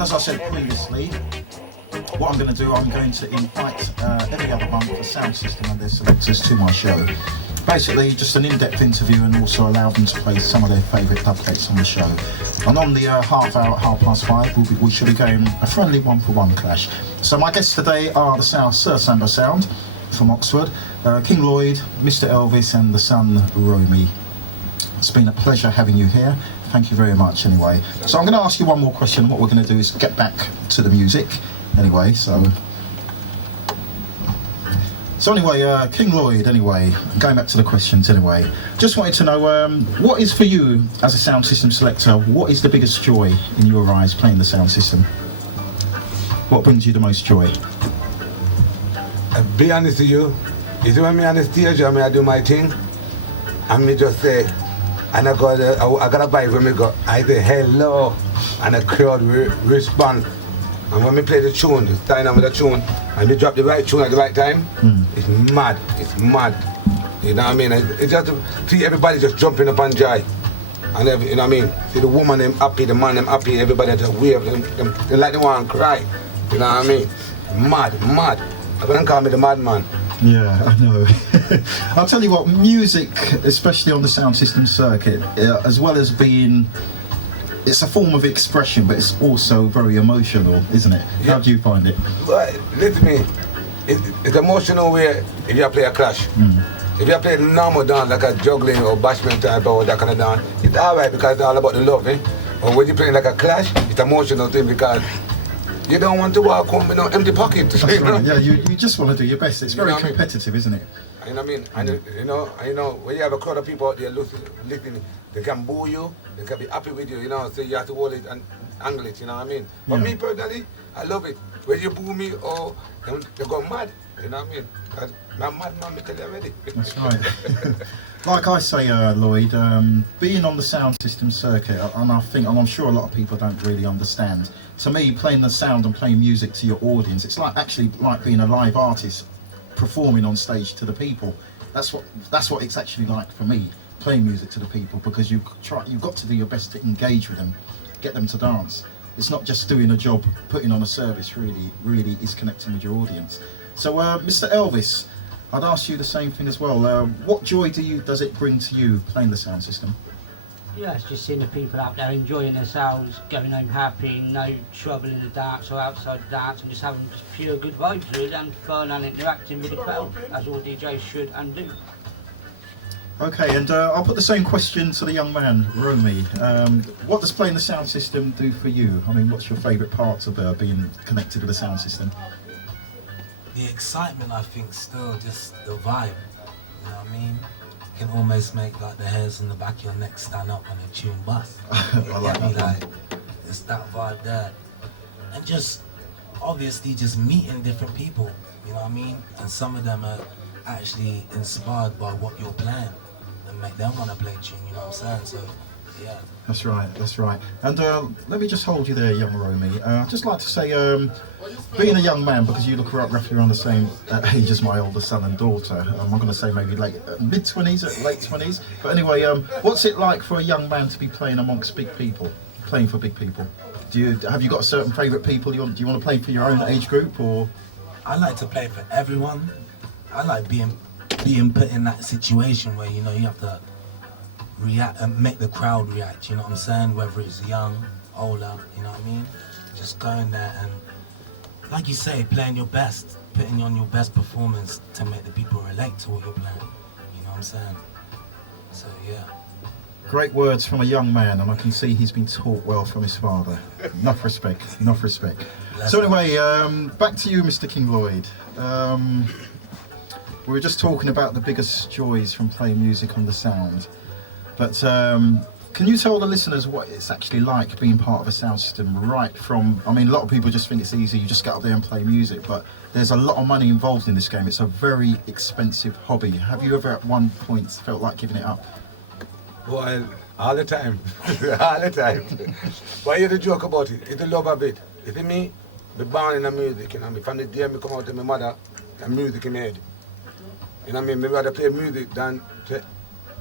And as I said previously, what I'm going to do, I'm going to invite every other month the sound system and their selectors to my show. Basically, just an in-depth interview and also allow them to play some of their favourite dubplates on the show. And on the half hour at 5:30, we should be going a friendly one-for-one clash. So my guests today are the Sir Sambo Sound from Oxford, King Lloyd, Mr Elvis and the son Romy. It's been a pleasure having you here. Thank you very much anyway. So I'm going to ask you one more question. What we're going to do is get back to the music anyway, so anyway, King Lloyd, anyway, going back to the questions anyway, just wanted to know, what is for you, as a sound system selector, what is the biggest joy in your eyes playing the sound system? What brings you the most joy? I'll be honest with you, is when me on the stage and I do my thing, and me just say, and I got a vibe when me go, I say hello, and the crowd respond. And when we play the tune, the time with the tune, and we drop the right tune at the right time, it's mad, you know what I mean? It's just to see everybody just jumping up and joy. And you know what I mean? See the woman them happy, the man them happy, everybody just wave, they like they want to cry, you know what I mean? Mad. I couldn't call me the madman. Yeah, I know. I'll tell you what, music, especially on the sound system circuit, as well as being, it's a form of expression, but it's also very emotional, isn't it? Yeah. How do you find it? Well, listen to me, it's emotional way if you play a clash. If you play a normal dance, like a juggling or bashment type or that kind of dance, it's alright because it's all about the love, eh? But when you play like a clash, it's emotional thing because you don't want to walk home with no empty pocket. That's right, yeah, you just want to do your best. It's very competitive, isn't it? You know what I mean? And you know, when you have a crowd of people out there listening, they can boo you, they can be happy with you, you know, so you have to hold it and angle it, you know what I mean? But me personally, I love it. When you boo me, or they go mad, you know what I mean? Because I'm mad, man, I tell you already. That's right. Like I say, Lloyd, being on the sound system circuit, and I'm sure a lot of people don't really understand. To me, playing the sound and playing music to your audience, it's actually like being a live artist performing on stage to the people. That's what it's actually like for me, playing music to the people, because you've got to do your best to engage with them, get them to dance. It's not just doing a job, putting on a service. Really is connecting with your audience. So, Mr. Elvis, I'd ask you the same thing as well. What joy does it bring to you playing the sound system? Yeah, it's just seeing the people out there enjoying themselves, going home happy, no trouble in the dance or outside the dance, and just having just pure good vibes really, and fun and interacting with the crowd, as all DJs should and do. Okay, and I'll put the same question to the young man, Romy. What does playing the sound system do for you? I mean, what's your favourite parts of being connected with the sound system? The excitement, I think, still just the vibe, you know what I mean? Can almost make like the hairs on the back of your neck stand up when a tune busts. I like that. Like, it's that vibe there. And just, obviously just meeting different people, you know what I mean? And some of them are actually inspired by what you're playing and make them want to play tune, you know what I'm saying? So, yeah. That's right. And let me just hold you there, young Romy. I'd just like to say, being a young man, because you look roughly around the same age as my older son and daughter, I'm going to say maybe mid-20s, late 20s. But anyway, what's it like for a young man to be playing amongst big people, playing for big people? Have you got certain favourite people do you want to play for your own age group, or? I like to play for everyone. I like being put in that situation where, you know, you have to react and make the crowd react, you know what I'm saying? Whether it's young, older, you know what I mean? Just going there and, like you say, playing your best, putting on your best performance to make the people relate to what you're playing, you know what I'm saying? So, yeah. Great words from a young man, and I can see he's been taught well from his father. Enough respect. So anyway, back to you, Mr. King Lloyd. We were just talking about the biggest joys from playing music on the sound. But can you tell the listeners what it's actually like being part of a sound system right from, I mean, a lot of people just think it's easy, you just get up there and play music, but there's a lot of money involved in this game. It's a very expensive hobby. Have you ever at one point felt like giving it up? Well, all the time. All the time. But here's the joke about it. It's the love of it. You see me? Be born in the music, you know. From the day I come out to my mother, and music in my head. You know what I mean? Maybe rather play music than play.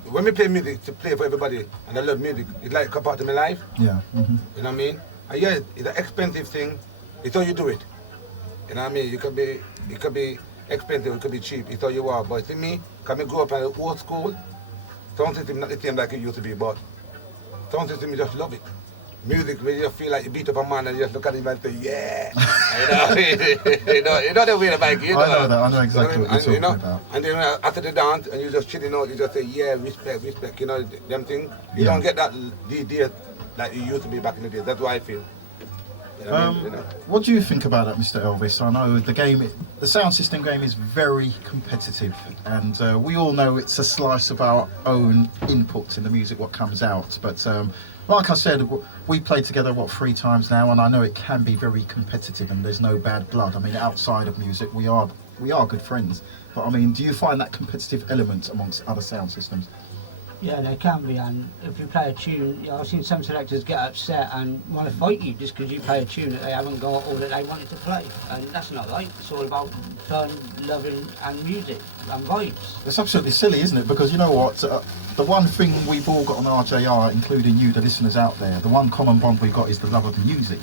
When we play music, to play for everybody, and I love music, it's like a part of my life. Yeah. Mm-hmm. You know what I mean? And yeah, it's an expensive thing. It's how you do it. You know what I mean? It could be expensive, it could be cheap. It's how you are. But to me, because I grew up in the old school, sound system not the same like it used to be, but sound system, you just love it. Music, where you just feel like you beat up a man and you just look at him and say, yeah. You know the way the bike, you know. I know exactly what you're talking about. And then after the dance, and you just chilling out, you just say, yeah, respect, you know, them things. You Yeah. don't get that these days like you used to be back in the days. That's what I feel. You know what I mean? You know? What do you think about that, Mr. Elvis? I know the sound system game is very competitive, and we all know it's a slice of our own input in the music, what comes out. But like I said, we played together, 3 times now, and I know it can be very competitive, and there's no bad blood. I mean, outside of music, we are good friends. But I mean, do you find that competitive element amongst other sound systems? Yeah, there can be, and if you play a tune, I've seen some selectors get upset and want to fight you just because you play a tune that they haven't got or that they wanted to play, and that's not right. It's all about fun, loving, and music and vibes. It's absolutely silly, isn't it? Because you know what? The one thing we've all got on RJR, including you, the listeners out there, the one common bond we've got is the love of music.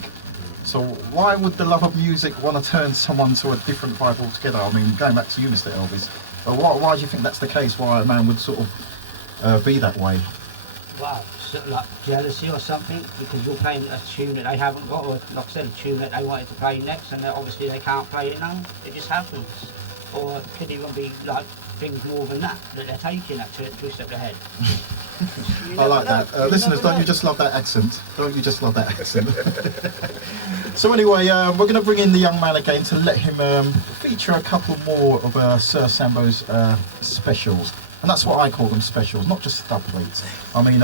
So why would the love of music want to turn someone to a different vibe altogether? I mean, going back to you, Mr. Elvis, why do you think that's the case? Why a man would sort of be that way? Wow, sort of like jealousy or something, because you're playing a tune that they haven't got, or like I said, a tune that they wanted to play next, and obviously they can't play it now. It just happens. Or it could even be like things more than that they're taking that to twist up their head. I like that. Listeners, don't you just love that accent? Don't you just love that accent? So anyway, we're going to bring in the young man again to let him feature a couple more of Sir Sambo's specials. And that's what I call them, specials, not just dub plates. I mean,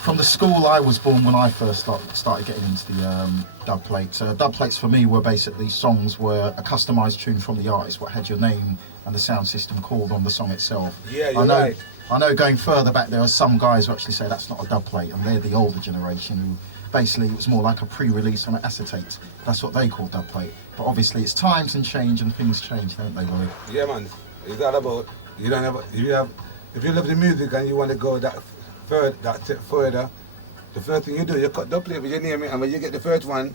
from the school I was born when I first started getting into the dub plates. Dub plates for me were basically songs were a customised tune from the artist, what had your name and the sound system called on the song itself. Yeah, you're right. I know going further back there are some guys who actually say that's not a dub plate, and they're the older generation who basically it was more like a pre-release on an acetate. That's what they call dub plate. But obviously it's times and change and things change, don't they, Lloyd? Yeah, man. It's all about if you love the music and you want to go that step further, the first thing you do, you cut the plate with your name, and when you get the first one,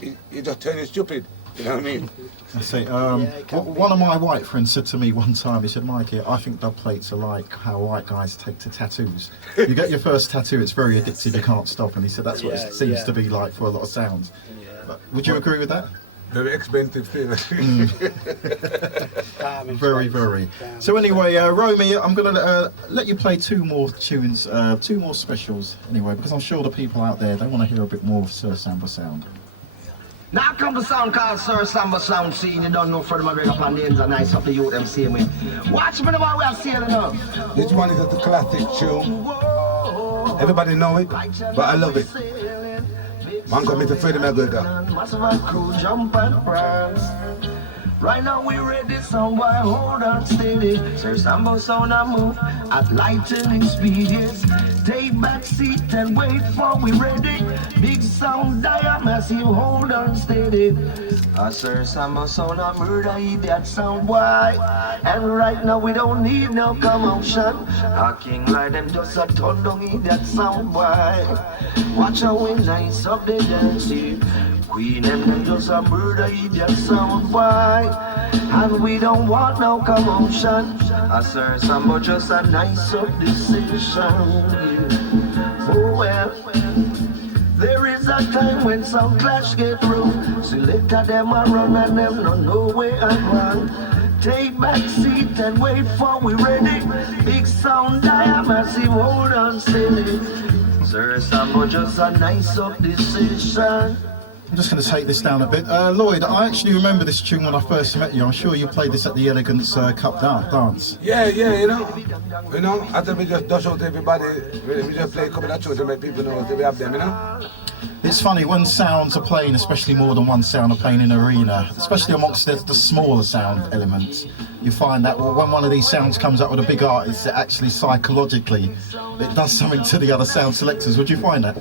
you just turn it stupid. You know what I mean? I see. One of my white friends said to me one time, he said, Mikey, I think dub plates are like how white guys take to tattoos. You get your first tattoo, it's very addictive, you can't stop. And he said that's what it seems to be like for a lot of sounds. But would you agree with that? Very expensive thing. Very, very. So anyway, Romy, I'm going to let you play 2 more tunes, 2 more specials anyway, because I'm sure the people out there, they want to hear a bit more of Sir Sambo sound. Now come the sound called Sir Sambo sound scene. You don't know for them ring up on names and nice up the youth them same way. Watch me the way we are sailing up. This one is a classic tune. Everybody know it, but I love it. Man got me to Freddie McGregor. Right now we ready, somewhere hold on steady. Sir Sambo sound a move at lightning speed, yes. Take back seat and wait for we ready. Big sound dire massive, hold on steady. Sir Sambo sound a murder, that sound boy. And right now we don't need no commotion. A king like them just a turn down that sound boy. Watch how we nice up the dance here. Queen them just a murder that sound boy. And we don't want no commotion. Sir Sambo just a nice up decision. Yeah. Oh well. There is a time when some clash get through. Selector them a run and them no know where I run. Take back seat and wait for we ready. Big sound dire massive, hold on steady. Sir Sambo just a nice up decision. I'm just going to take this down a bit. Lloyd, I actually remember this tune when I first met you. I'm sure you played this at the Elegance Cup dance. Yeah, you know, after we just dash out everybody, we just play a couple of tunes to make people know that we have them, you know. It's funny when sounds are playing, especially more than one sound are playing in an arena, especially amongst the smaller sound elements. You find that when one of these sounds comes up with a big artist, it actually psychologically, it does something to the other sound selectors. Would you find that?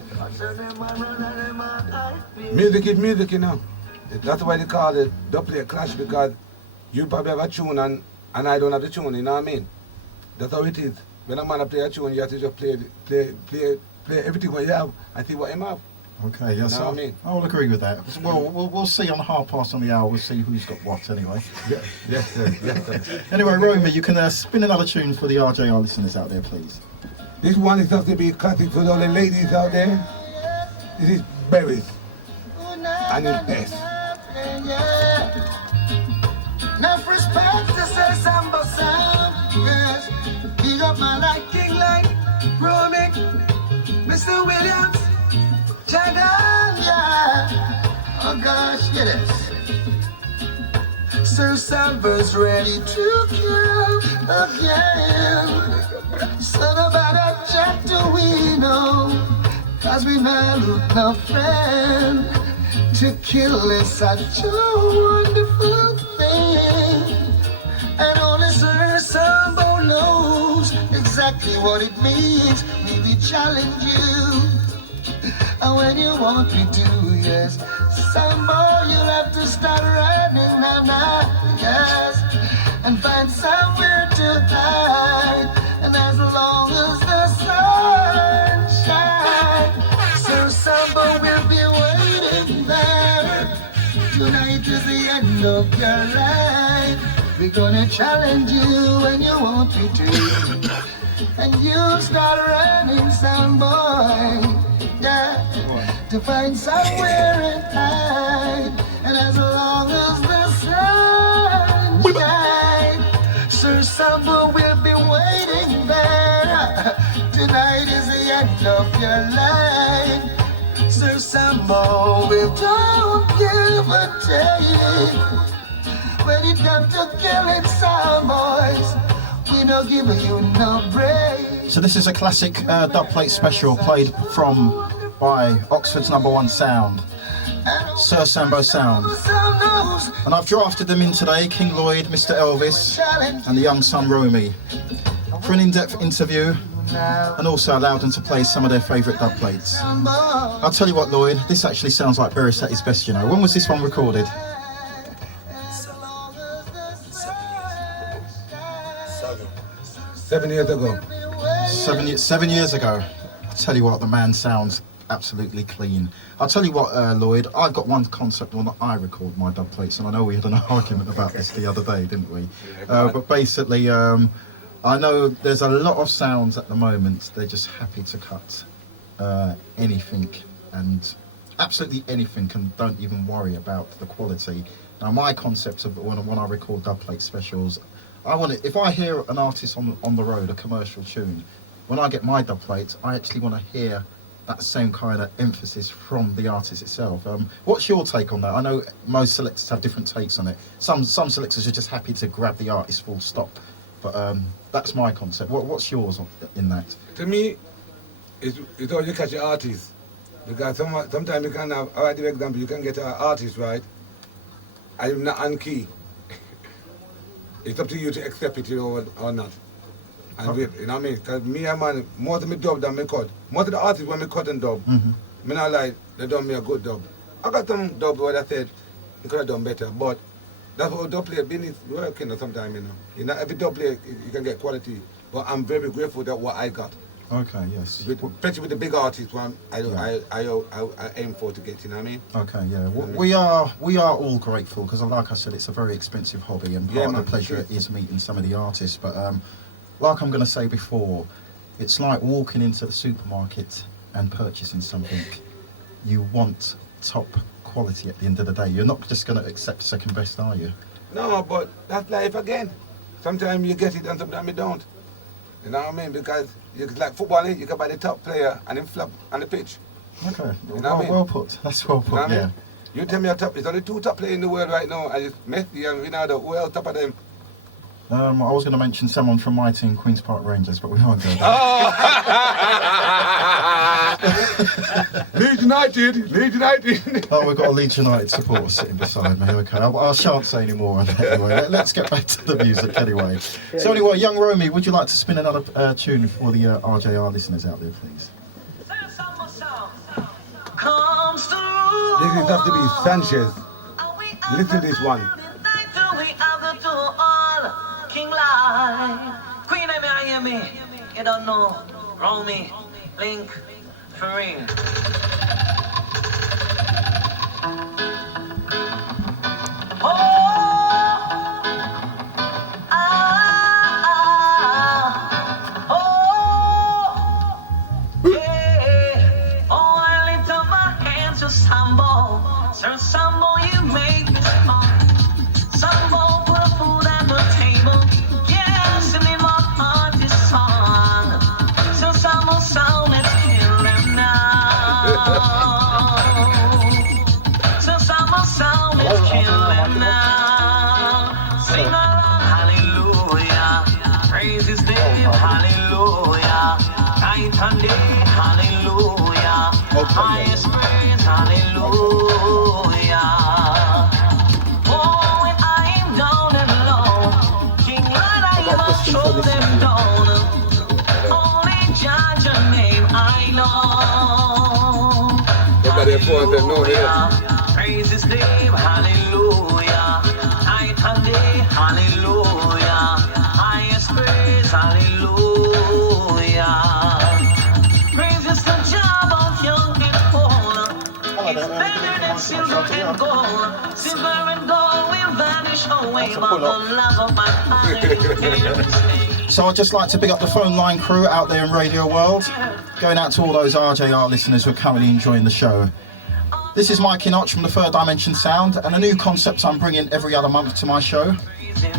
Music is music, you know. That's why they call it dub play clash, because you probably have a tune and I don't have the tune, you know what I mean? That's how it is. When a man play a tune, you have to just play everything what you have and see what him have. Okay, yes, You know what I mean? I'll agree with that. Well, we'll see on the half past on the hour. We'll see who's got what anyway. Yes, sir. Yes, sir. Anyway, Romy, you can spin another tune for the RJR listeners out there, please. This one is supposed to be classic for all the ladies out there. This is Berries and his best. Enough respect to say Sambo sound, yes. Big up my liking like Romick, Mr. Williams, Jagan, yeah. Oh gosh, get it. Sir Sambo's ready to kill again. Son about a Jack do we know, cause we now look no friend. To kill is such a wonderful thing, and only Sir Sambo knows exactly what it means. We will challenge you, and when you want me to, yes, Sambo, you'll have to start running now, yes, and find somewhere to hide. And as long as the sun shines, Sir Sambo will be waiting there. Tonight is the end of your life. We're gonna challenge you when you want me to, and you start running, some boy, yeah, to find somewhere and hide. And as long as the sun shines, Sir Sambo will be waiting there. Tonight is the end of your life. Sir Sambo, we don't give a take. When it comes to killing some boys, we don't give you no break. So this is a classic dubplate special played by Oxford's #1 sound, Sir Sambo Sound. And I've drafted them in today, King Lloyd, Mr. Elvis, and the young son Romy, for an in-depth interview, and also allowed them to play some of their favourite dubplates. I'll tell you what, Lloyd, this actually sounds like Burris at his best, you know. When was this one recorded? 7 years ago. 7 years ago. I'll tell you what, the man sounds absolutely clean. I'll tell you what, Lloyd, I've got one concept when I record my dubplates, and I know we had an argument about this the other day, didn't we? But basically, I know there's a lot of sounds at the moment, they're just happy to cut anything, and absolutely anything, and don't even worry about the quality. Now my concept of when I record dubplate specials, I want it, if I hear an artist on the road, a commercial tune, when I get my dubplate, I actually want to hear that same kind of emphasis from the artist itself. What's your take on that? I know most selectors have different takes on it. Some selectors are just happy to grab the artist full stop, but that's my concept. What's yours in that? To me, it's all you catch the artist. Because sometimes you can have, I'll give example, you can get an artist, right? I'm not on key. It's up to you to accept it or not. And wait, you know what I mean? Because me and man, most of me dub than me cut. Most of the artists when me cut and dub, me not like, they done me a good dub. I got some dub where I said, you could have done better, but that's what dub player business working sometimes, you know. You know, every dub player, you can get quality, but I'm very grateful that what I got. Okay, yes. Especially with the big artists, one I aim for to get, you know what I mean? Okay, yeah. We are all grateful because, like I said, it's a very expensive hobby, and part of the pleasure is meeting some of the artists. But like I'm going to say before, it's like walking into the supermarket and purchasing something. You want top quality at the end of the day. You're not just going to accept second best, are you? No, but that's life again. Sometimes you get it and sometimes you don't. You know what I mean? Because it's like football, you can buy the top player and then flop on the pitch. Okay, you know what I mean? Well put. That's well put, you know yeah. I mean? You tell me there's only 2 top players in the world right now, and it's Messi and Ronaldo. Who else top of them? I was going to mention someone from my team, Queen's Park Rangers, but we won't go there. Leeds United. Oh, we've got a Leeds United supporter sitting beside me. Okay, I shan't say any more on that anyway. Let's get back to the music anyway. So anyway, young Romy, would you like to spin another tune for the RJR listeners out there, please? This is have to be Sanchez. Listen to this one. King Live, Queen, I hear me. You don't know, Romy, Link, for real. So Sambo sound is killing now. Sing along, hallelujah. Praise his name, hallelujah. Night and day, hallelujah. Highest praise, hallelujah. Oh, when I am down and low, King Lord, I must throw them down. Only judge your name, I know. Hallelujah. Praise his name, hallelujah. Night and day, hallelujah. Highest praise, hallelujah. Praise is the job of young people. It's better than silver and gold. Silver and gold will vanish away, but the love of my Father. So I'd just like to big up the phone line crew out there in Radio World. Going out to all those RJR listeners who are currently enjoying the show. This is Mikey Notch from the Third Dimension Sound, and a new concept I'm bringing every other month to my show.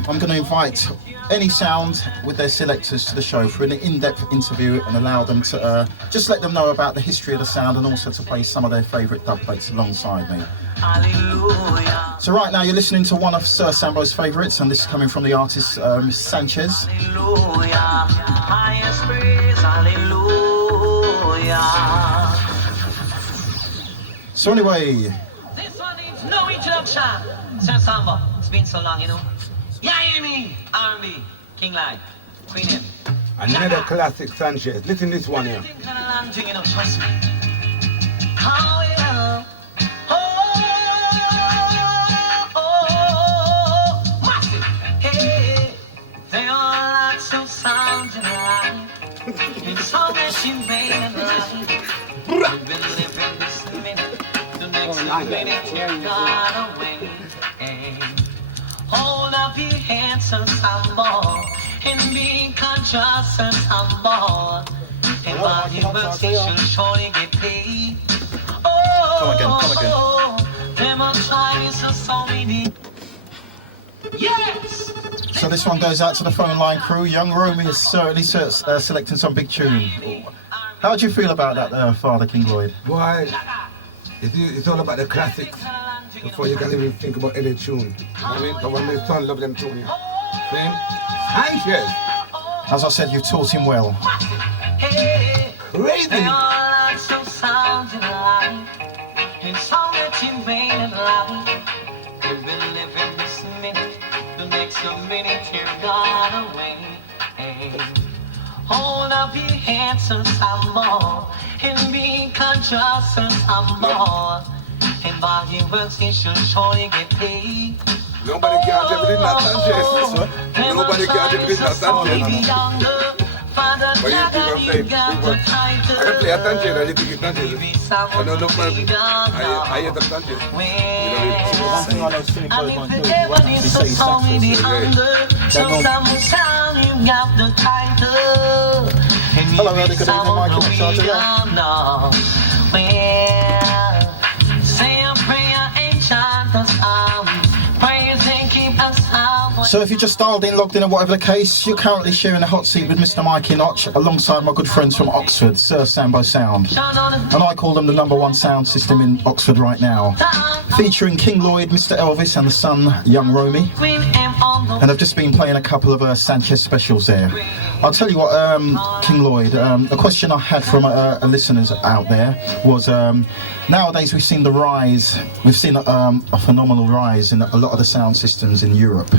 I'm going to invite any sound with their selectors to the show for an in-depth interview and allow them to just let them know about the history of the sound and also to play some of their favourite dub plates alongside me. Hallelujah. So right now you're listening to one of Sir Sambo's favourites, and this is coming from the artist Miss Sanchez. Hallelujah. Highest praise, hallelujah. So anyway, This one needs no introduction. Sir Sambo, it's been so long, you know. Yeah, hear me. R&B, King Light, Queen M. Another classic Sanchez. Listen to this one here. Think kind of long thing, you know, trust me. Oh, yeah. Oh, massive. Hey, there are lots of sounds in life. It's so much in vain in life. We've been living this minute, the next minute you're gone away. Hey, hold up your hands and Sambo, and be conscious and Sambo. And while you work, you should surely get paid. Oh, them are trying so many. Yes! so this one goes out to the phone line crew. Young Romy is certainly selecting some big tune. How do you feel about that, Father King Lloyd? Boy, it's all about the classics before you can even think about any tune. You know what I mean? Because when my son loves them tune, see? Sanchez! As I said, you've taught him well. Hey, Crazy! there are lots of sounds in life, and so much in vain in life. We've been living this minute, the next minute you're gone away. Hey, hold up your hands and Sambo, and be conscious and Sambo. And by your works you should surely get paid. Nobody can tell me this not Sanchez. Nobody can tell me this not Sanchez. But you think I'm saying, I can play a Sanchez and you think it's Sanchez. I don't know, man. I hear the Sanchez. You know One thing I know, Cynic And Boys if won't the do, devil he is says so many Sanchez. under, so sound you got the title. And Hello, if Eddie, it's good evening, sound Michael, we Charger. don't know. Well, say a prayer and chant the psalm. Prayers and keep us out. So if you just dialed in, logged in, or whatever the case, you're currently sharing a hot seat with Mr. Mikey Notch alongside my good friends from Oxford, Sir Sambo Sound. And I call them the #1 sound system in Oxford right now. Featuring King Lloyd, Mr. Elvis and the son, Young Romy. And I've just been playing a couple of Sanchez specials there. I'll tell you what, King Lloyd, a question I had from listeners out there was, nowadays we've seen a phenomenal rise in a lot of the sound systems in Europe.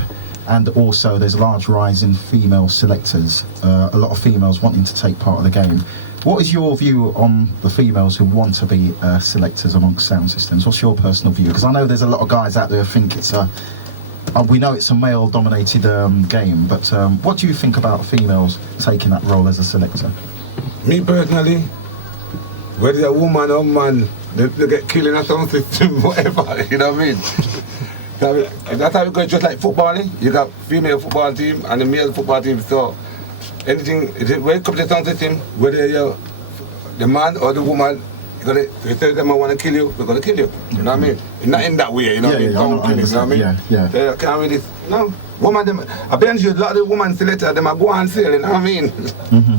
And also there's a large rise in female selectors, a lot of females wanting to take part of the game. What is your view on the females who want to be selectors amongst sound systems? What's your personal view? Because I know there's a lot of guys out there who think it's we know it's a male-dominated game, but what do you think about females taking that role as a selector? Me personally, whether a woman or man, they get killed in a sound system, whatever, you know what I mean? That's how it goes, just like footballing. You got female football team and a male football team, so anything, when it comes to the sound system, whether you're the man or the woman, if you tell them I want to kill you, we're going to kill you. You know what I mean? It's not in that way, you know what I mean? I understand. You know what I mean? Yeah. So you can't really, no. woman them, I bet you a lot of the women selector them are go and sell, you know what I mean?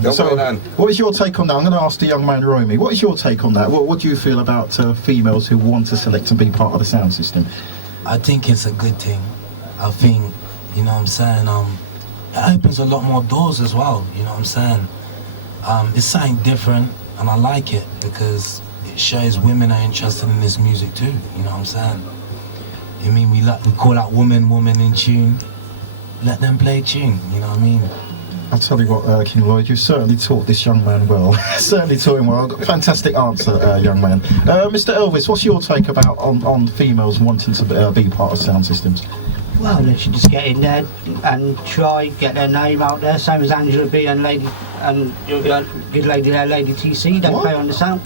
That's So, going on. what is your take on that? I'm going to ask the young man Romy. What is your take on that? What do you feel about females who want to select and be part of the sound system? I think it's a good thing. I think, you know what I'm saying, it opens a lot more doors as well, you know what I'm saying? It's something different, and I like it because it shows women are interested in this music too, you know what I'm saying? I mean, we call out woman in tune. Let them play tune, you know what I mean? I'll tell you what, King Lloyd, you certainly taught this young man well. Certainly taught him well. Fantastic answer, young man. Mr. Elvis, what's your take about on females wanting to be part of sound systems? Well, they should just get in there and try, get their name out there, same as Angela B and Lady and good lady there, Lady TC, don't play on the sound.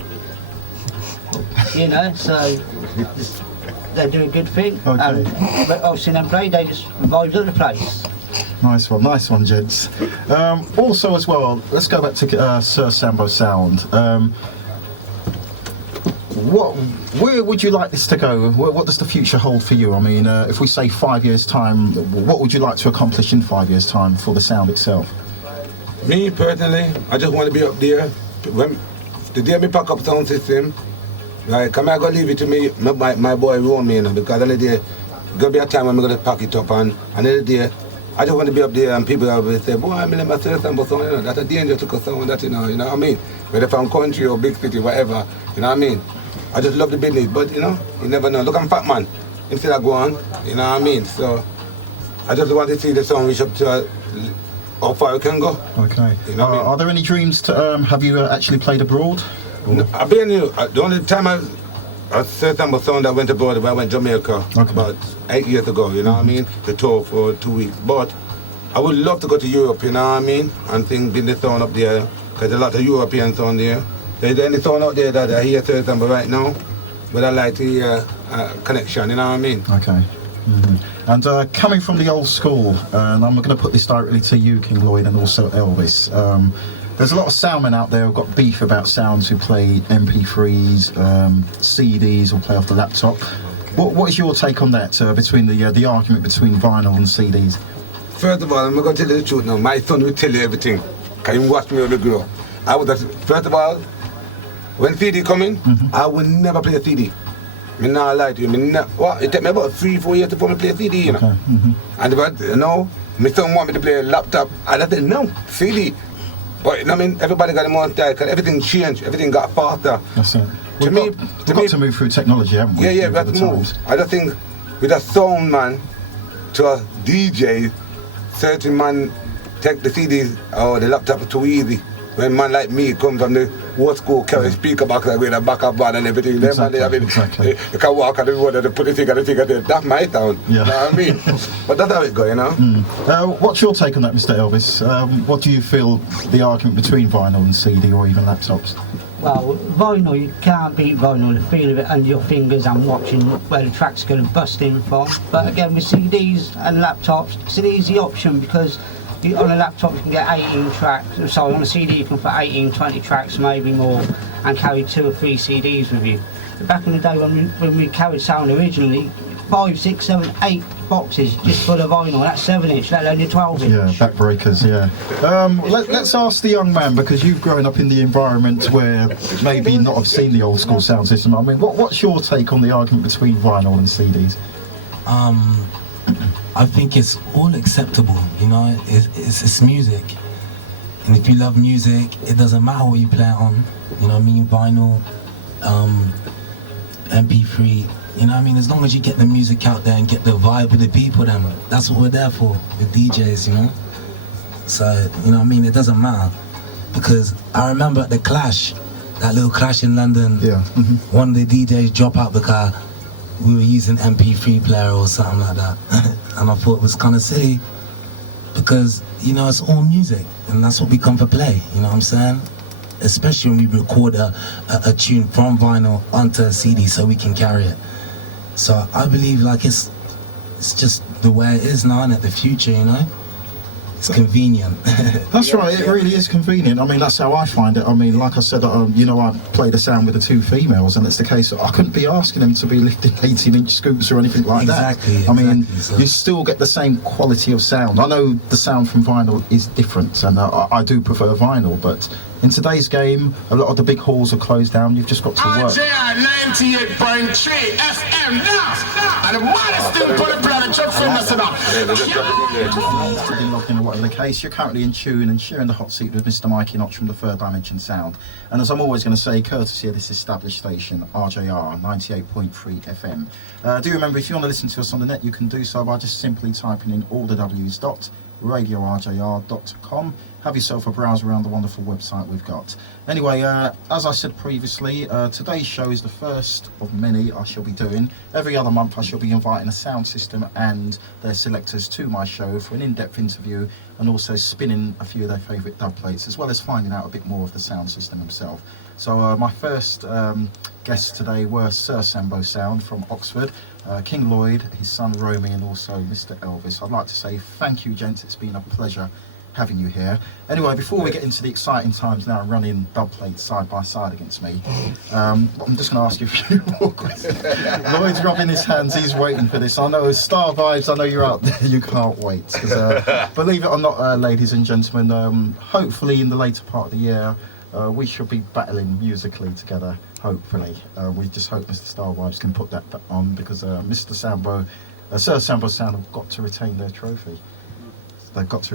You know, so they do a good thing. Okay. But I've seen them play, they just vibes at the place. Nice one, gents. Also, as well, let's go back to Sir Sambo Sound. Where would you like this to go? What does the future hold for you? I mean, if we say 5 years' time, what would you like to accomplish in 5 years' time for the sound itself? Me personally, I just want to be up there. When the day me pack up sound system, like I'm gonna leave it to me, my boy Romy, you know, because on the day gonna be a time when I'm gonna pack it up and the day I just want to be up there and people will say, boy, I mean myself Sambo sound, you know, that's a danger to sound that, you know what I mean? Whether from country or big city, whatever, you know what I mean? I just love the business, but you know, you never know. Look, I'm fat man. Instead of go on, you know what I mean? So I just want to see the song reach up to how far it can go. Okay. You know what I mean? Are there any dreams to have you actually played abroad? No, I've been the only time I said Sambo sound I went abroad, I went to Jamaica about 8 years ago, you know what I mean? To tour for 2 weeks. But I would love to go to Europe, you know what I mean? And think business sound up there, because there's a lot of European sound there. There's any sound out there that I hear certain Sambo right now, but I like to hear connection, you know what I mean? Okay. And coming from the old school, and I'm going to put this directly to you, King Lloyd, and also Elvis. There's a lot of soundmen out there who've got beef about sounds who play MP3s, CDs, or play off the laptop. What is your take on that, between the argument between vinyl and CDs? First of all, I'm going to tell you the truth now. My son will tell you everything. Can you watch me when we grow? First of all, when CD come in, I will never play a CD. I not lie to you. It took me about 3-4 years to play a CD, you know. Okay. And if my son want me to play a laptop, and I said, no, CD. But you know what I mean, everybody got their own style, because everything changed, everything got faster. That's it. We've got to move through technology, haven't we? Yeah, we have to move. I just think with a sound man to a DJ, certain man take the CDs or the laptop too easy. When man like me come from the old school, carry speaker box with a backup band and everything, Exactly, man, you can walk on the road and put the finger there. That's my town. Yeah. You know what I mean? But that's how it go, you know? What's your take on that, Mr. Elvis? What do you feel the argument between vinyl and CD or even laptops? Well, vinyl, you can't beat vinyl, the feel of it under your fingers and watching where the track's going to bust in from. But again, with CDs and laptops, it's an easy option because on a laptop you can get 18 tracks, sorry, on a CD you can put 18, 20 tracks, maybe more, and carry 2 or 3 CDs with you. But back in the day when we carried sound originally, 5, 6, 7, 8 boxes just full of vinyl, that's 7-inch, let alone your 12-inch. Yeah, backbreakers, yeah. Let's ask the young man, because you've grown up in the environment where maybe not have seen the old school sound system. I mean, what's your take on the argument between vinyl and CDs? I think it's all acceptable, you know, it's music. And if you love music, it doesn't matter what you play it on, you know what I mean, vinyl, MP3, you know what I mean, as long as you get the music out there and get the vibe with the people, then that's what we're there for, the DJs, you know. So, you know what I mean, it doesn't matter. Because I remember at the Clash, that little Clash in London, one of the DJs dropped out because we were using MP3 player or something like that. And I thought it was kind of silly because, you know, it's all music and that's what we come for play, you know what I'm saying? Especially when we record a tune from vinyl onto a CD so we can carry it. So I believe like it's just the way it is now and at the future, you know? It's convenient. That's right, it really is convenient. I mean, that's how I find it. I mean, like I said, you know, I play the sound with the two females, and it's the case that I couldn't be asking them to be lifting 18-inch scoops or anything like that. I mean, so you still get the same quality of sound. I know the sound from vinyl is different, and I do prefer vinyl, but in today's game, a lot of the big halls are closed down. You've just got to work. RJR 98.3 FM now, and the modest thing for the planet, Chuck Finnes Been logged in or whatever the case, you're currently in tune and sharing the hot seat with Mr. Mikey Notch from the Third Dimension Sound. And as I'm always going to say, courtesy of this established station, RJR 98.3 FM. Do remember, if you want to listen to us on the net, you can do so by just simply typing in all the W's radiorjr.com. Have yourself a browse around the wonderful website we've got. Anyway, as I said previously, today's show is the first of many I shall be doing. Every other month I shall be inviting a sound system and their selectors to my show for an in-depth interview, and also spinning a few of their favourite dub plates, as well as finding out a bit more of the sound system himself. So my first guests today were Sir Sambo Sound from Oxford, King Lloyd, his son Romy, and also Mr. Elvis. I'd like to say thank you, gents. It's been a pleasure having you here. Anyway, before we get into the exciting times now running dub plates side by side against me, I'm just going to ask you a few more questions. Lloyd's rubbing his hands, he's waiting for this. I know, Star Vibes, I know you're out there, you can't wait. Believe it or not, ladies and gentlemen, hopefully in the later part of the year, we should be battling musically together, hopefully. We just hope Mr. Star Vibes can put that on, because Mr. Sambo, Sir Sambo Sound have got to retain their trophy. They've got to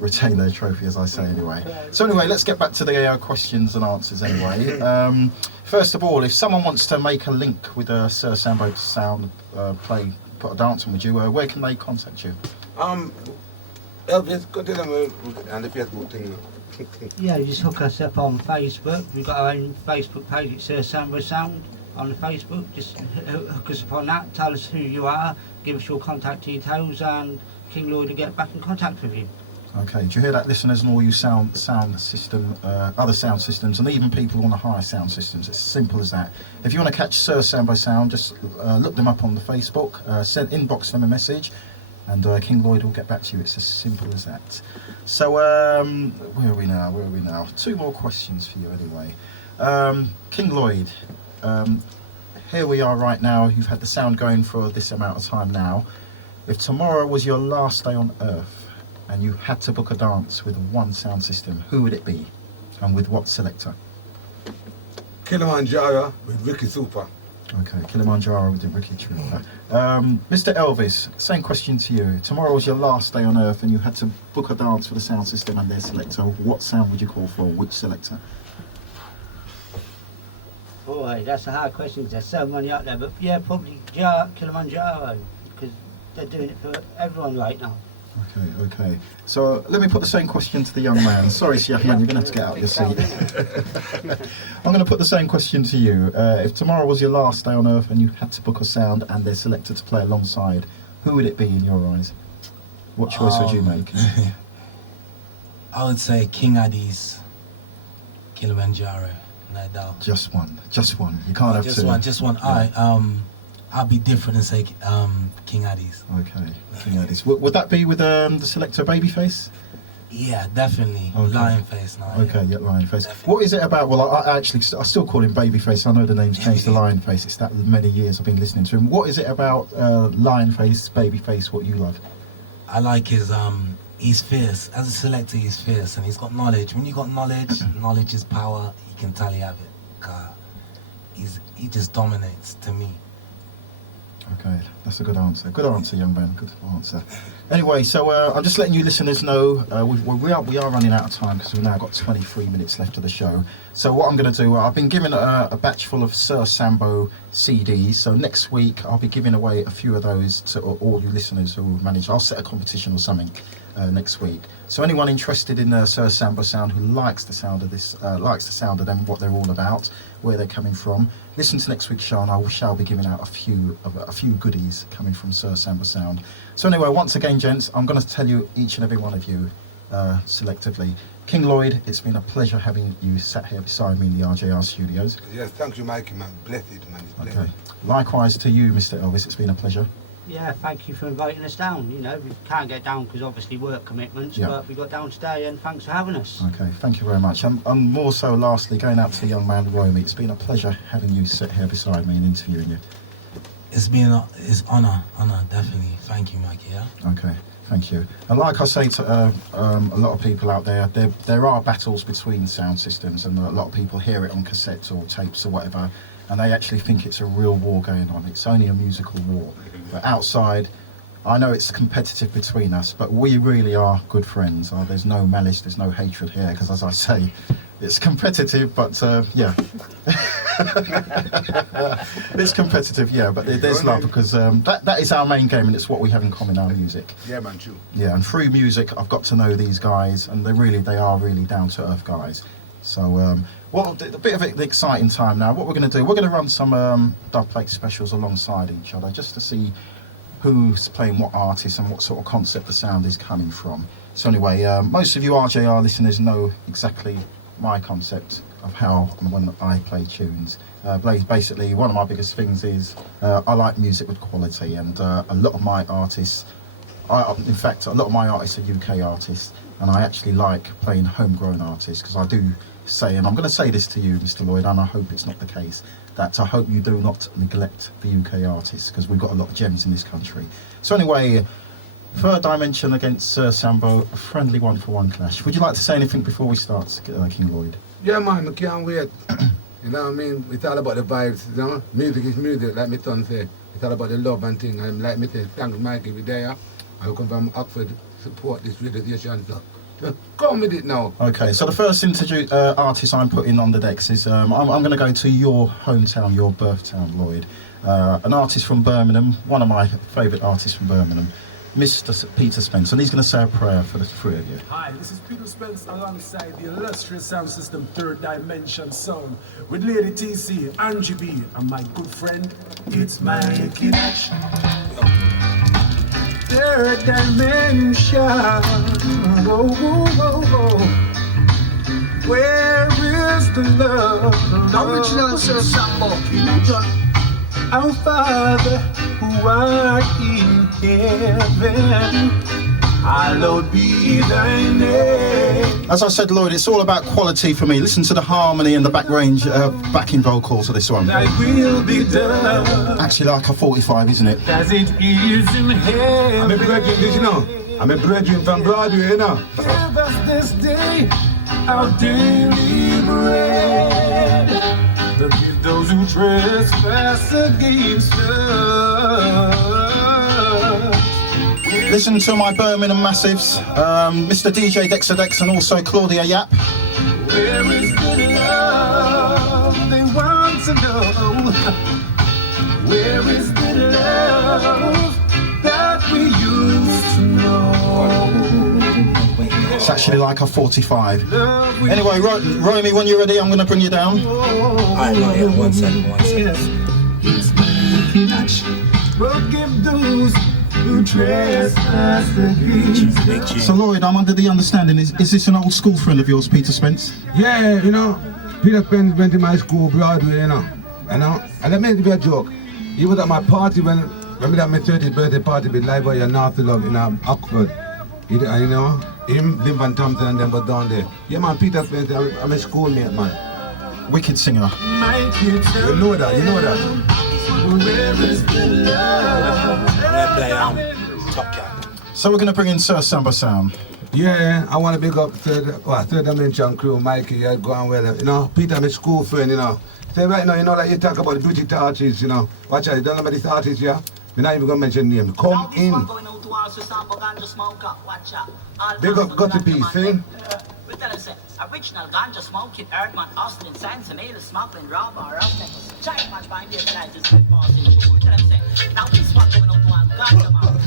retain their trophy, as I say, anyway. So anyway, let's get back to the questions and answers anyway. First of all, if someone wants to make a link with Sir Sambo Sound, put a dance on with you, where can they contact you? Elvis, go to them and the Facebook thing. Yeah, you just hook us up on Facebook. We've got our own Facebook page, it's Sir Sambo Sound on the Facebook. Just hook us up on that, tell us who you are, give us your contact details, and King Lloyd will get back in contact with you. Okay, do you hear that, listeners, and all you sound system, other sound systems, and even people on the higher sound systems? It's simple as that. If you want to catch Sir Sambo Sound, just look them up on the Facebook, inbox them a message, and King Lloyd will get back to you. It's as simple as that. So, where are we now? Two more questions for you anyway. King Lloyd, here we are right now. You've had the sound going for this amount of time now. If tomorrow was your last day on Earth and you had to book a dance with one sound system, who would it be, and with what selector? Kilimanjaro with Ricky Super. Okay, Kilimanjaro with Ricky Trooper. Mr. Elvis, same question to you. Tomorrow was your last day on Earth and you had to book a dance for the sound system and their selector. What sound would you call for? Which selector? Boy, that's a hard question. There's so many out there, but yeah, probably Kilimanjaro, because they're doing it for everyone right now. Okay. So let me put the same question to the young man. Sorry, young man, you're going to have to get out of your seat. I'm going to put the same question to you. If tomorrow was your last day on Earth and you had to book a sound and their selector to play alongside, who would it be in your eyes? What choice would you make? I would say King Addy's Kilimanjaro, no doubt. Just one. You can't have two. Just one. Yeah. I'll be different and say King Addy's. Okay, King Addy's. Would that be with the selector Babyface? Yeah, definitely. Okay. Lionface now. Okay, yeah, Lionface. Definitely. What is it about? Well, I still call him Babyface. I know the name's changed to Lionface. It's that many years I've been listening to him. What is it about Lionface, Babyface, what you love? I like his he's fierce. As a selector, he's fierce and he's got knowledge. When you got knowledge, knowledge is power. He can tally have it. He just dominates to me. Okay, that's a good answer. Good answer, young man. Good answer. Anyway, so I'm just letting you listeners know we are running out of time because we've now got 23 minutes left of the show. So what I'm going to do, I've been given a batch full of Sir Sambo CDs. So next week I'll be giving away a few of those to all you listeners who manage. I'll set a competition or something next week. So anyone interested in Sir Sambo Sound who likes the sound of this, likes the sound of them, what they're all about, where they're coming from, listen to next week's show and I shall be giving out a few goodies coming from Sir Sambo Sound. So anyway, once again, gents, I'm going to tell you, each and every one of you, selectively. King Lloyd, it's been a pleasure having you sat here beside me in the RJR studios. Yes, thank you, Mikey, man. Blessed, man. It's blessed. Okay. Likewise to you, Mr. Elvis, it's been a pleasure. Yeah, thank you for inviting us down. You know, we can't get down because obviously work commitments, but we got down today and thanks for having us. Okay, thank you very much. I'm more so lastly going out to young man Romy. It's been a pleasure having you sit here beside me and interviewing you. It's honor, definitely. Thank you, Mikey, yeah? Okay, thank you. And like I say to a lot of people out there, there are battles between sound systems, and a lot of people hear it on cassettes or tapes or whatever, and they actually think it's a real war going on. It's only a musical war. But outside, I know it's competitive between us, but we really are good friends. There's no malice, there's no hatred here, because as I say, it's competitive, but yeah. It's competitive, yeah, but there's love, because that is our main game, and it's what we have in common, our music. Yeah, man, true. Yeah, and through music, I've got to know these guys, and they are really down-to-earth guys. So, well, a bit of an exciting time now. What we're going to do, we're going to run some dub plate specials alongside each other, just to see who's playing what artist and what sort of concept the sound is coming from. So anyway, most of you RJR listeners know exactly my concept of how and when I play tunes. Basically, one of my biggest things is I like music with quality, and a lot of my artists, in fact, a lot of my artists are UK artists, and I actually like playing homegrown artists, because I do say, and I'm going to say this to you, Mr. Lloyd, and I hope it's not the case, that I hope you do not neglect the UK artists, because we've got a lot of gems in this country. So anyway, Third Dimension against Sambo, a friendly one-for-one clash. Would you like to say anything before we start, King Lloyd? Yeah, man, I can't wait. You know what I mean? It's all about the vibes, you know? Music is music, like my son say. It's all about the love and thing. And like me say, thanks Mikey, be there. I come from Oxford to support this radio station. So just come with it now. Okay, so the first artist I'm putting on the decks is, I'm going to go to your hometown, your birth town, Lloyd. An artist from Birmingham, one of my favourite artists from Birmingham, Mr. Peter Spence, and he's going to say a prayer for the three of you. Hi, this is Peter Spence alongside the illustrious sound system Third Dimension Sound with Lady TC, Angie B, and my good friend, it's Mikey Notch. Third Dimension, whoa, whoa, whoa, whoa. Where is the love? Original Sir Sambo. Our Father, who art in heaven, hallowed be thy name. As I said, Lloyd, it's all about quality for me. Listen to the harmony and the backing vocals of this one. Thy will be done. Actually like a 45, isn't it? As it is in heaven. I'm a brethren, this, you know? I'm a brethren from Broadway, you know? Give us this day our daily bread. Forgive those who trespass against us. Listen to my Birmingham massives, Mr. DJ Dexter Dex and also Claudia Yap. Where is the love they want to know? Where is the love that we used to know? It's actually like a 45. Anyway, Romy, when you're ready, I'm going to bring you down. Alright, no, yeah, one second. It's Mikey Notch. Forgive those who trespass against us. So Lloyd, I'm under the understanding, is this an old school friend of yours, Peter Spence? Yeah, you know, Peter Spence went to my school, Broadway, you know? And let me give you a joke. He was at my party when we had my 30th birthday party with Live Wire North Love in Oxford. You know, him, Lim Van Thompson, and them go down there. Yeah, man, Peter Spence, I'm a schoolmate, man. Wicked singer. You know that, you know that. Where is the love? I'm gonna play Top Cat. So we're going to bring in Sir Sambo Sound. Yeah, I want to big up Third Dimension crew, Mikey, you're going well. You know, Peter, my school friend, you know. So right now, you know, like you talk about the British artists, you know. Watch out, you don't know about these artists, yeah? We're not even going to mention names. Come in. Big up, got the piece, see? Original ganja smoking, Erdman, Austin, Sansa, Mela, smuggling, robber, Roughnecks, giant much buying the scientists, with boss in show. What I'm saying? Now this one going on to one ganja man.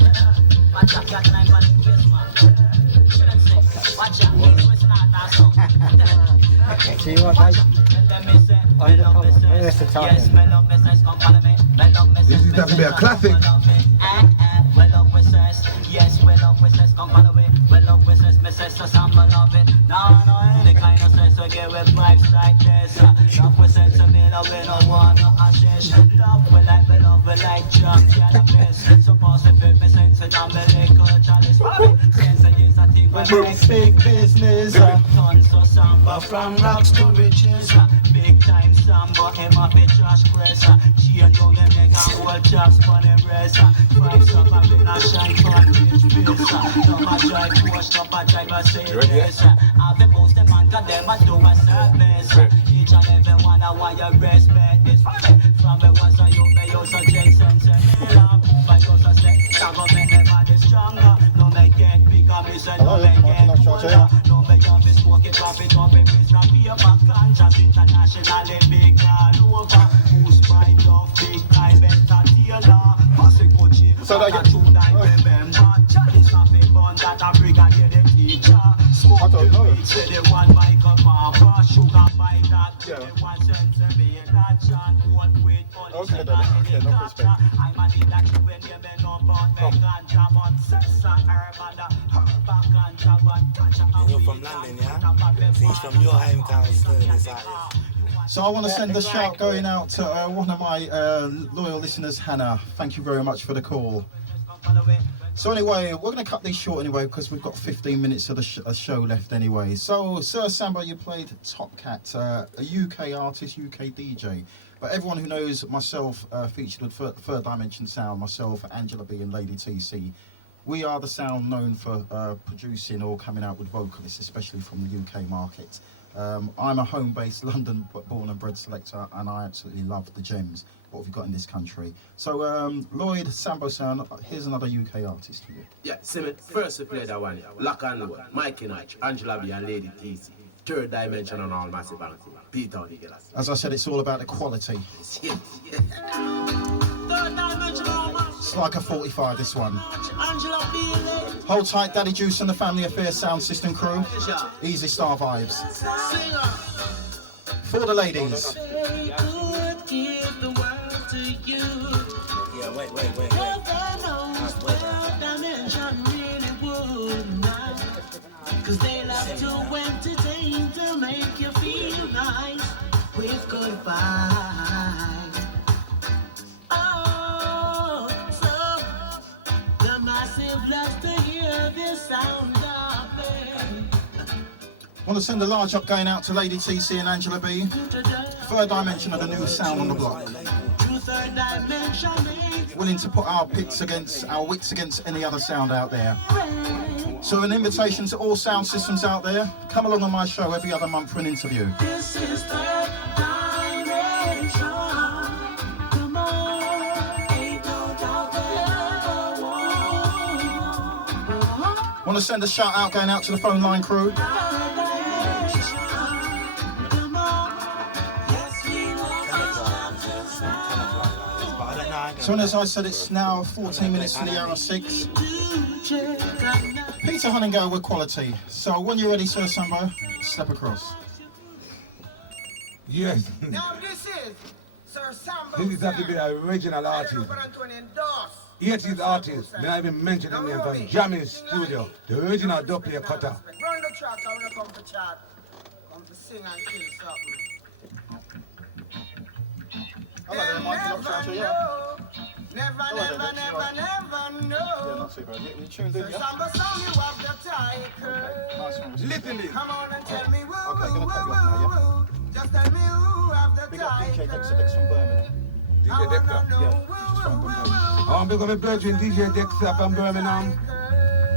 Watch out, got 9 money, yes man. What I'm saying? Watch out, it's not that song. See what I Yes, This is going to be a classic. well up with us, yes, well up with us, come follow it, well up with us, Mrs. Samba love it. No, any kind of sense, so get with vibes like this. Love with sense of me, love it, no one, no ashes. Love, we like, we love bubble like junk, yeah, the best. So pass the paper sense and I'm a liquor chalice. Sense is a thing when make big business. Tons of Sambo from rocks to riches. Big time Sambo, him up a trash press. She and down them neck and hold chops for them breast. Five up a bit of shine for a bitch face. Top a drive, push up a drive a say this. Have the post them and got them a do a service. Each and every one I want your respect this. From the ones I you may use a Jason say. But you also say, I'm gonna make them body stronger. No make get bigger, me say no make get older. No make you be smoking, drop it up in this rap here back conscious internationally big all over. Who's by love, big time, better dealer. Pass it Gucci, so that I remember. Chalice off a bun that a brigadier the teacher. Smoke the weed, say the one by Papa. Sugar by that, the one sense to be in that chant. One with polish and no respect. I'm a need that you when you men up on me ganja. But sessa herb and a herb ganja. But ganja. And you're from London, yeah? So he's from your hometown, still, this artist. So I want to send a shout going out to one of my loyal listeners, Hannah. Thank you very much for the call. So anyway, we're going to cut these short anyway because we've got 15 minutes of the show left anyway. So Sir Sambo, you played Top Cat, a UK artist, UK DJ. But everyone who knows myself, featured with Third Dimension Sound, myself, Angela B and Lady TC, we are the sound known for producing or coming out with vocalists, especially from the UK market. I'm a home-based London born and bred selector and I absolutely love the gems what we've got in this country. So Lloyd, Sambo Sound, here's another UK artist for you. Yeah, see me, first we play that one, Lock and Load, Mikey Notch, Angela B and Lady TC, Third Dimension and all massive bounty, Peter on the Gillas. As I said, it's all about the quality. Yeah. Third Dimension all massive. It's like a 45, this one. Angela B and Lady. Hold tight, Daddy Juice and the Family Affairs Sound System crew. Easy Star vibes. For the ladies. They could give the world to you. Yeah, wait. Heaven knows Third Dimension really would not. Cause they love to entertain, to make you feel nice with good vibes. Oh, so the massive loves to hear this sound of it. Want to send a large up going out to Lady TC and Angela B. Third Dimension of the new sound on the block. Willing to put our wits against any other sound out there. So an invitation to all sound systems out there. Come along on my show every other month for an interview. This is Third Dimension. Come on, ain't no doubt that I Want to send a shout out going out to the phone line crew. So as I said, it's now 14 minutes to the hour 6. Peter Hunningo with quality. So when you're ready, Sir Sambo, step across. Yes. Now this is Sir Sambo. This is have to be the original artist. 80s artist. Then I even mentioned him from Jamming Studio. The original dub player cutter. Run the track, I wanna come to chat. Come to sing and kill something. Never know. Yeah, not too bad. You tuned in, yeah? Sambo song, you have the title. Listen to Come on and tell me woo, Okay, woo, gonna cut you off now, yeah? woo. Just tell me who have the Big up DJ title. Dexter from Birmingham. DJ Dexter. Yeah, he's just from Birmingham. I'm big up my brethren, DJ Dexter from Birmingham.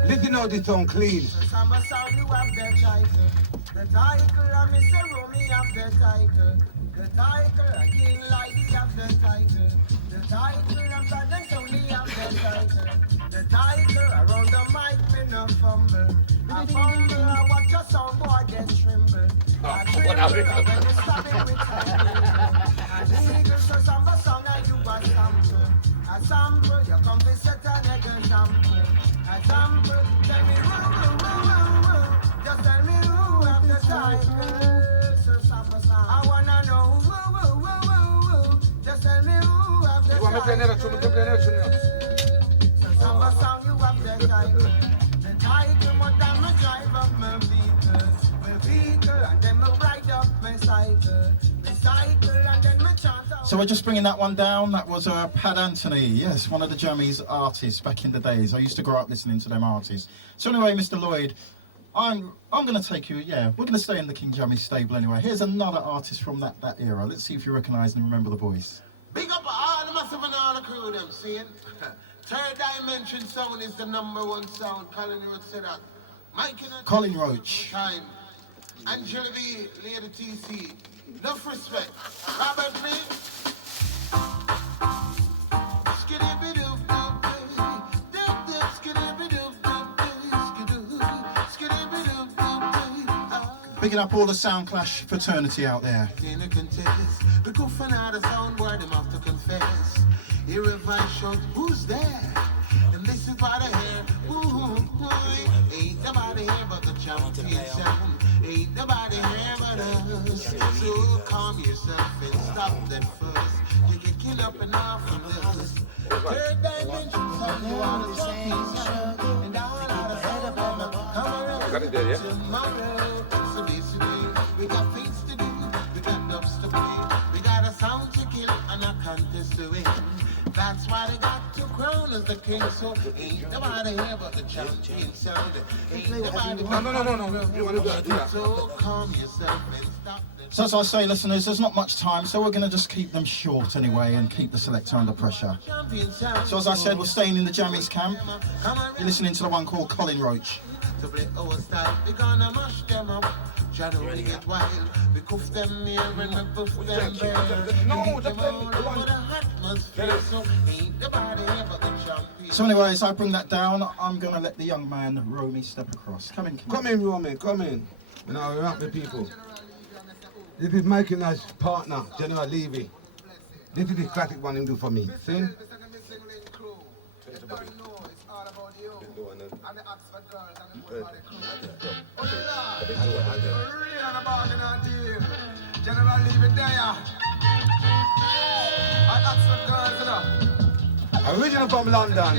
Listen how this sound clean. Sambo song, you have the title. The title, and Mr. Romy have the title. The title, and King Lighty have the title. The title, and Bad and Tony have the title. The title, around the mic, me no fumble. I fumble, I watch a sound boy get tremble. I tremble, when you stop it with title. And the eagle, so Sambo song, and you a sample. A sample, you come to set a nigga sample. A sample, tell me woo. Just tell me who have the title. Sir Sambo song. I wanna know woo. Just tell me who have the title. You want me to play another tune? Play another tune now. Sir Sambo song, you have the title. The title, but I'm a drive up my vehicle, and then I ride up my cycle, and then me chant out. So we're just bringing that one down. That was Pat Anthony, yes, one of the Jammies artists back in the days. I used to grow up listening to them artists. So anyway, Mr. Lloyd, I'm going to take you, yeah, we're going to stay in the King Jammy stable anyway. Here's another artist from that era. Let's see if you recognise and remember the voice. Big up all the massive and all the crew, them seeing? Third Dimension sound is the #1 sound. Colin Roach said that. Mikey Notch. Colin Roach. Time. Angela B, Lady TC. Enough respect. Robert Lee. Picking up all the Sound Clash fraternity out there. The goof and out of sound word them have to confess. Here if I shout, who's there? Then this is by the hair. Ooh, ain't nobody here but the champion sound. Ain't nobody here but us. So calm yourself and stop that fuss. You're kicking up and off from this. Third dimension sound, you want to change. And all out of head up on the come around tomorrow. So basically, we got things to do. We got dubs to play. We got a sound to kill and a contest to win. That's why they got to crown as the king. So ain't nobody here but the champion sound. Ain't nobody but No. You want to do that? So calm yourself and stop. So as I say, listeners, there's not much time, so we're going to just keep them short anyway and keep the selector under pressure. So as I said, we're staying in the Jammies camp. You're listening to the one called Colin Roach. To play our style, we gonna mash them up. January get wild, we cuff them here and we puff them bare. No, the atmosphere, so ain't nobody here but the champion. So anyway, as I bring that down, I'm going to let the young man, Romy, step across. Come in, Come in, Roman, come in. You know, we're happy people. This is Mikey Notch partner, General Levy. This is the classic one he do for me. See? And the Oxford girls and the full body crew. Really on a bargain and deal. General leave it there. And Oxford girls, you know. Original from London.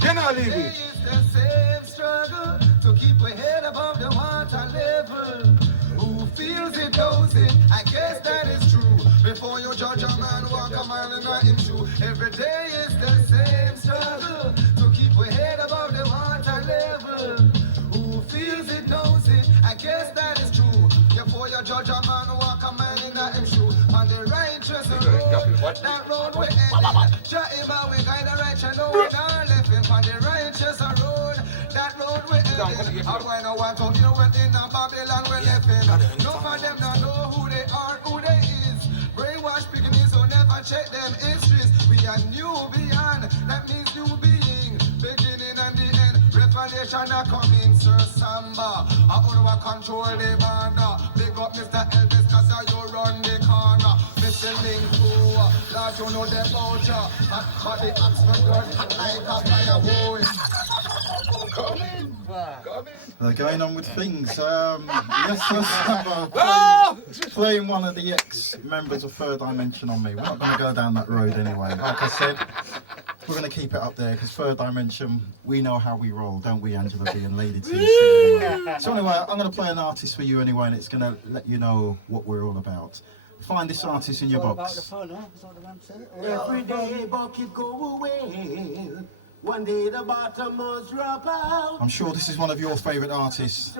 General Levy. It's the same struggle to keep our head above the water level. Who feels it knows it. I guess that is true. Before you judge a man, walk a mile in his shoe. Every day is the same struggle to keep our head above the water level. Who feels it knows it. I guess that is true. Before you judge a man, walk a mile in his shoe. On the righteous road, that road we headed. Shahima, we guide the righteous road. Our left him on the righteous road. That road we headed. And when I want to hear when in a Babylon we left him. None of them don't know who they are, who they is. Brainwash pygmies who never check them histories. We are new beyond, that means new being. Beginning and the end, revelation are coming, Sir Samba. I wanna control the border. Big up Mr. Elvis, cause you run the corner. Mr. Linku, that you know the vulture. But the Oxford girl, like a firewood. They're going on with things. Yes, Sir Sambo playing one of the ex-members of Third Dimension on me. We're not going to go down that road anyway. Like I said, we're going to keep it up there because Third Dimension, we know how we roll, don't we, Angela B and Lady T? So anyway, I'm going to play an artist for you anyway, and it's going to let you know what we're all about. Find this artist in your box. Every day bucket go away. One day the bottom must drop out. I'm sure this is one of your favourite artists.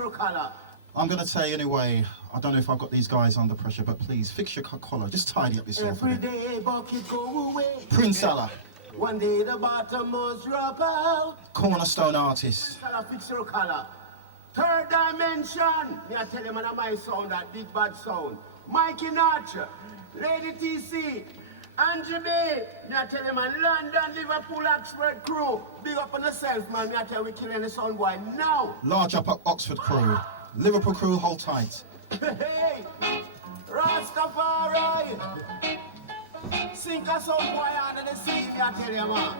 I'm going to say anyway, I don't know if I've got these guys under pressure, but please fix your collar. Just tidy up yourself. Every day bucket go away. Prince Allah. One day the bottom must drop out. Cornerstone artist. Fix your collar. Third Dimension. Me I tell you man, my sound, that big bad sound. Mikey Notch, Lady TC, Angie B. Me I tell you man, London, Liverpool, Oxford crew. Big up on yourself man, me I tell you we killing the sound boy now. Large up Oxford crew. Liverpool crew, hold tight. Hey, Rastafari. Sink a sound boy under the sea, me I tell you man.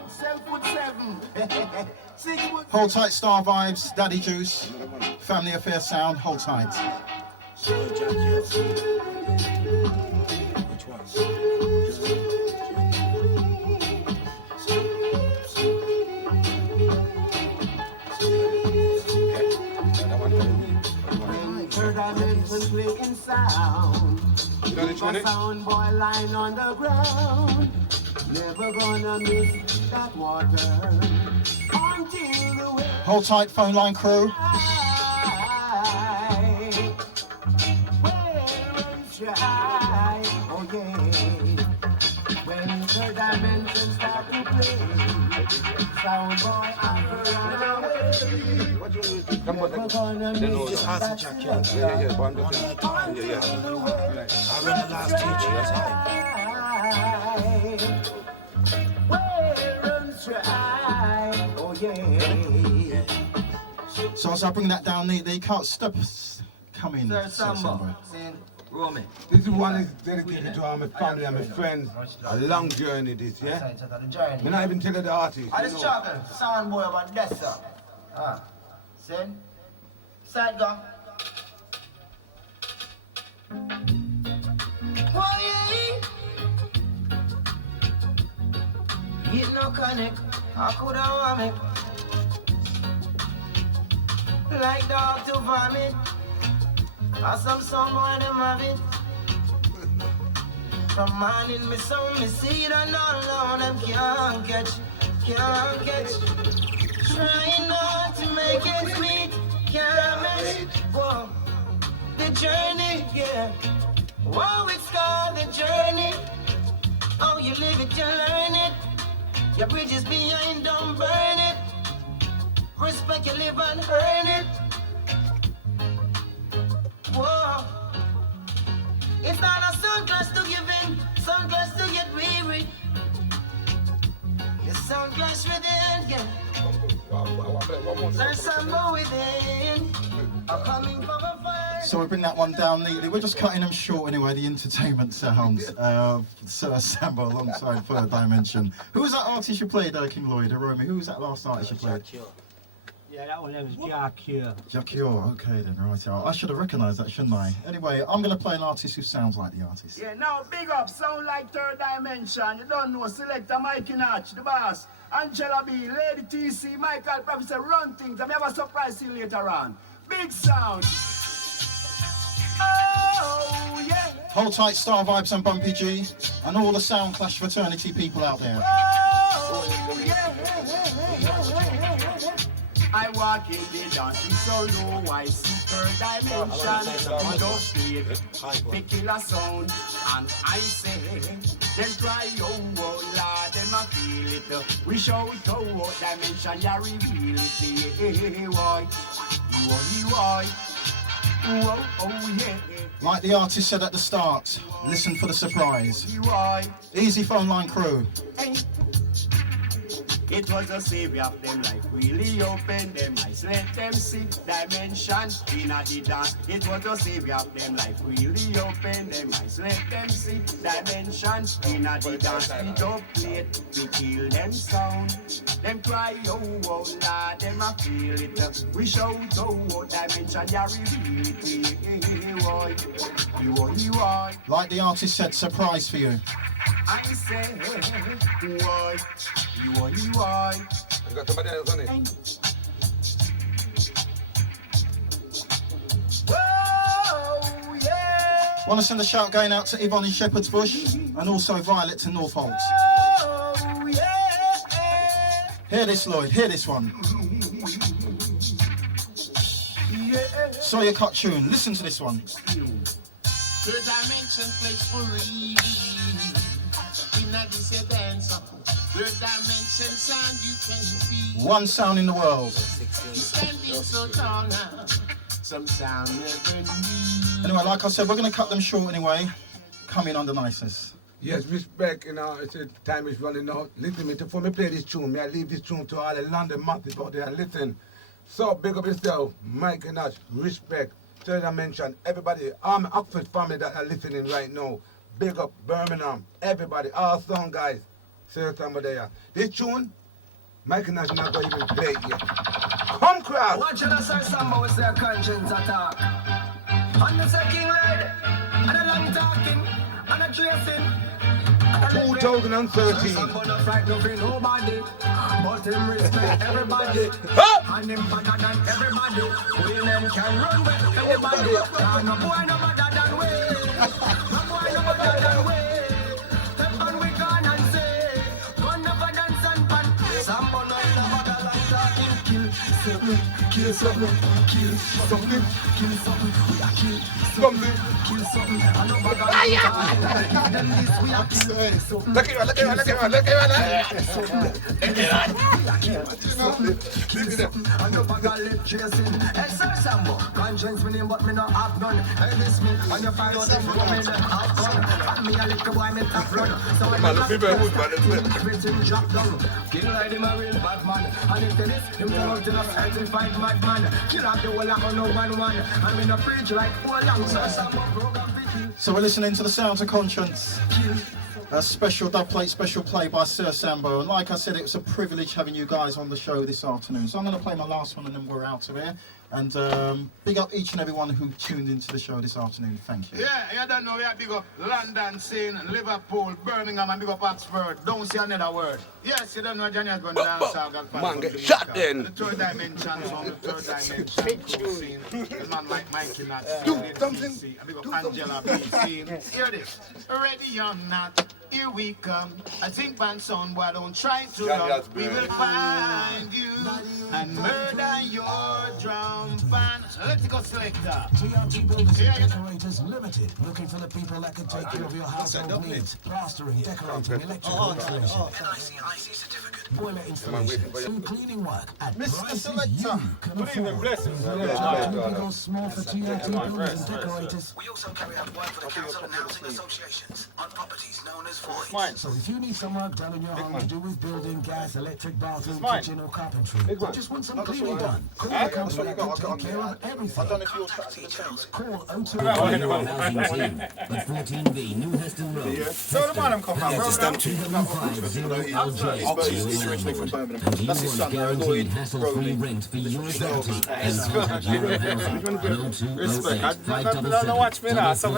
7'7". 6 foot. Hold tight, Star Vibes, Daddy Juice, Family Affair Sound, hold tight. Which one? Third Dimension playing sound. Keep a sound boy lying on the ground. Never gonna miss that water until the way. Hold tight, phone line crew. Try, oh yeah. When the dimensions start to play, sound boy after run away. Never gonna miss Just that answer Jack, yeah, but I'm just I run the last teacher, that's high. Oh yeah. So as I bring that down, they can't stop coming. Sir Sambo, Romy. This is one is dedicated to all my family and my friends. A long journey this, yeah? We're not even telling the artist. I just struggle. Sound boy about that, sir. Send. Side go. Oh, yeah. It no connect. I could have want me. Like dog to vomit. Or some song boy them have it. From morning me sound me see it and all alone them can't catch. Trying not to make it sweet, can't make it. Whoa, the journey, yeah. Whoa, it's called the journey. Oh, you live it, you learn it. Your bridges behind, don't burn it. Respect you live and earn it. Whoa, it's not a sound class to give in, sound class to get weary. Your sound class within, yeah. There's Sambo within. I'm coming from a fire. So we bring that one down neatly. We're just cutting them short anyway, the entertainment sounds. Sir Sambo alongside Third Dimension. Who was that artist you played, King Lloyd, Romy? Who was that last artist you played? Yeah, that one there was Jacure. Jacure, okay then, right. I should have recognised that, shouldn't I? Anyway, I'm going to play an artist who sounds like the artist. Yeah, now big up, sound like Third Dimension. You don't know, selector Mikey Notch, the boss. Angela B, Lady TC, Michael, Professor, run things. I may have a surprise to you later on. Big sound. Oh, yeah. Hold tight, Star Vibes and Bumpy G, and all the Sound Clash fraternity people out there. Oh, yeah. I walk in the dancing so low, I see Third Dimension. I don't feel the killer sound, and I say, then cry, oh, Lord, them a feel it. We shout, oh, what dimension you reveal it. Hey, why, oh, yeah. Like the artist said at the start, listen for the surprise. Easy phone line crew. Hey. It was a savior of them life, really opened them eyes, let them see dimension in a the dance. It was a savior of them life, really opened them eyes, let them see dimension in a the dance. We don't play it, we kill them sound. Them cry, oh, Lord, them a feel it. We shout, oh, dimension, ya reveal it. Why? Like the artist said, surprise for you. I say, why? You got somebody else on it? Whoa, yeah. Want to send a shout going out to Yvonne in Shepherd's Bush and also Violet to Northoltz. Oh, yeah. Hear this, Lloyd, hear this one. Yeah. Sawyer Cut tune, listen to this one. Third Dimension plays for real. In a this dance. Third Dimension sound you can see. One sound in the world. Standing so tall now. Some sound never need. Anyway, like I said, we're going to cut them short anyway. Come in under niceness. Yes, respect, it's time is running out. Listen, before me play this tune, I leave this tune to all the London massive out there. Listen, so big up yourself, Mikey Notch, respect, Third Dimension, everybody, all Oxford family that are listening right now. Big up Birmingham, everybody, all song guys. Say somebody there. This tune, Mikey Notch not going to even play it yet. Come crowd! Watch the Sir Sambo with their conscience attack. And the second lady, and the long talking, and the tracing. 2013. Nobody, but him respect everybody. And him better than everybody. Women can run with everybody. And no boy no better than we. No boy Father way. Step on we gone and say, gonna never dance and pan. Sambo no in a bag and talking. Kill something, kill something, kill something, we are kill something, kill something. I know bag and then this we are kill something. Look at I know bag and lip chasing. Hey sir Sambo, conscience me name but me not have none. Hey this me, and you find out if you go me then have fun. Me a little boy me top run. So I Man, the people who's bad as well. everything drop down. King like him a real bad man. And if it is, him turn out to a certified madman. Kill off the whole of no one. And me no preach like all young sir Sambo program picking. So we're listening to the Sounds of Conscience. A special dub plate, special play by Sir Sambo. And like I said, it was a privilege having you guys on the show this afternoon. So I'm going to play my last one and then we're out of here. And big up each and everyone who tuned into the show this afternoon. Thank you. Yeah, you don't know we have big up London scene, Liverpool, Birmingham, and big up Oxford. Don't say another word. Yes, you don't know Johnny has gone down. Man, get shot then. The third dimension song, the third dimension scene. The man like Mikey Notch. Do something. And big up Angela B scene. Hear this. Ready or not, here we come. I think man son, boy, don't try to run. We will find you and murder your drum band. Let's go selector. TRT Builders and Decorators Limited. Looking for the people that can take care of your household needs. Plastering, decorating, electrical installation. NIC certificate. Boiler installation. Food cleaning work. At prices you can afford. Big or small for TRT Builders and Decorators. We also carry out work for the council and housing associations on properties known as voids. So if you need some work done in your home to do with building, gas, electric, bathroom, kitchen or carpentry, or just want some cleaning done, call the company that can take care of everything. Contact details. Call Outta Oxfordshire Housing Team at 14B New Heston Road. So the man come from And you want guaranteed hassle-free rent for your property and contact Euro Housing 0208 watch me now, so I'm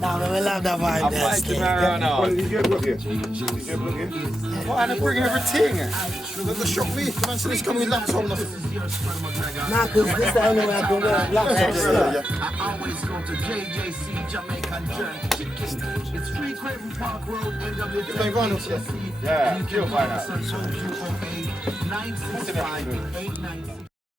Now we love that vibe there. Why not bring everything? Look at shock me. The man said he's coming with laptop. Nah, because this is the only way I can wear laptops. I always go to JJC Jamaican Journey. It's 3 Craven Park Road, NW. Yeah, you can call us on 0208 965 896.